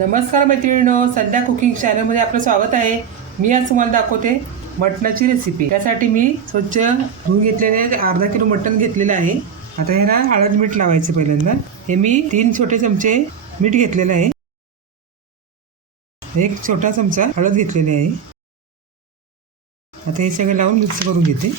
नमस्कार मैत्रिणींनो संध्या कुकिंग चॅनलमध्ये आपलं स्वागत आहे. मी आज तुम्हाला दाखवते मटणाची रेसिपी त्यासाठी मी स्वच्छ धुवून घेतलेले अर्धा किलो मटण घेतलेलं आहे. आता ह्याला हळद मीठ लावायचं पहिल्यांदा. हे मी तीन छोटे चमचे मीठ घेतलेलं आहे. एक छोटा चमचा हळद घेतलेली आहे. आता हे सगळं लावून मिक्स करून घेते.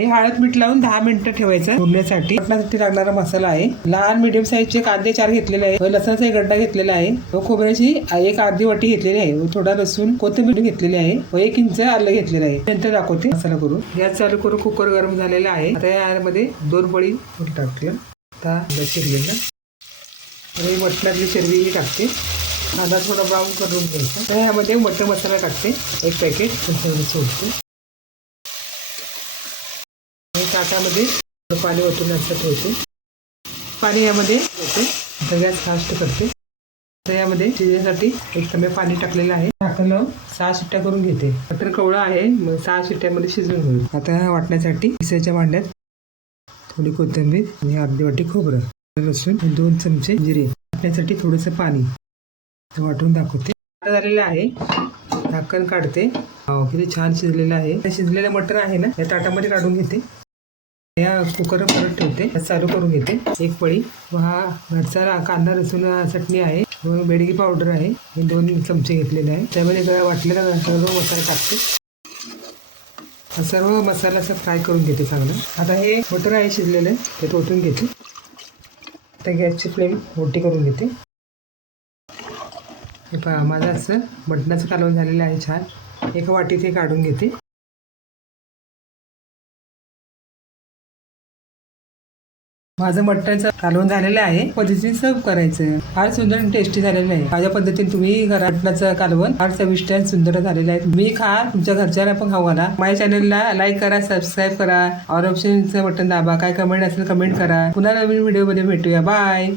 हे हळद मीठ लावून दहा मिनिटं ठेवायचं. पुरण्यासाठी मटणासाठी लागणारा मसाला आहे. लहान मीडियम साईजचे कांदे चार घेतलेले आहे. व लसणाचा एक गड्डा घेतलेला आहे. व खोबऱ्याची एक अर्धी वाटी घेतलेली आहे. व थोडा लसूण कोथिंबीर घेतलेली आहे. व एक इंच आलं घेतलेलं आहे. नंतर दाखवते मसाला करून. गॅस चालू करून कुकर गरम झालेला आहे. आता यामध्ये दोन बळी मीठ टाकलं आता शिरलेलं आणि मटणातली चरबी ही टाकते. कांदा थोडा ब्राऊन करून घ्यायचा. तर यामध्ये मटर मसाला टाकते. एक पॅकेट सोडते. ताटामध्ये पाणी ओतून असं ठेवते. पाणी यामध्ये होते आता गॅस फास्ट करते. तर यामध्ये शिजण्यासाठी एक कमी पाणी टाकलेलं आहे. टाकलं सहा शिट्ट्या करून घेते. मटर कवळा आहे मग सहा शिट्ट्यामध्ये शिजून होईल आता वाटण्यासाठी मिसळच्या भांड्यात थोडी कोथिंबीर आणि अर्धी वाटी खोबरं लसूण दोन चमचे जिरे. वाटण्यासाठी थोडंसं पाणी. वाटून दाखवते. झालेलं आहे. झाकण काढते. किती छान शिजलेलं आहे. शिजलेलं मटण आहे ना या ताटामध्ये काढून घेते. या कुकर परत ठेवते. चालू करून घेते. एक पळी. व हा घरचा कांदा लसूण चटणी आहे. व बेडगी पावडर आहे. हे दोन चमचे घेतलेले आहे. त्यामध्ये वाटलेला सर्व मसाला टाकते. सर्व मसाला असं फ्राय करून घेते चांगलं. आता हे मटर आहे शिजलेलं. ते ओतून घेते. आता गॅसची फ्लेम मोठी करून घेते. हे पहा माझं असं मटणाचं कालवण झालेलं आहे छान. एका वाटीत हे काढून घेते. माझं मटणाचं कालवण झालेलं आहे. पद्धतीने सर्व करायचं फार सुंदर आणि टेस्टी झालेलं आहे. माझ्या पद्धतीने तुम्ही मटणाचं कालवण फार चविष्ट आणि सुंदर झालेलं आहे. तुम्ही खा तुमच्या घरच्यांना पण खाऊ घाला. माझ्या चॅनलला लाईक करा सबस्क्राईब करा. ऑर ऑप्शनचं बटन दाबा. काय कमेंट असेल कमेंट करा. पुन्हा नवीन व्हिडिओमध्ये भेटूया. बाय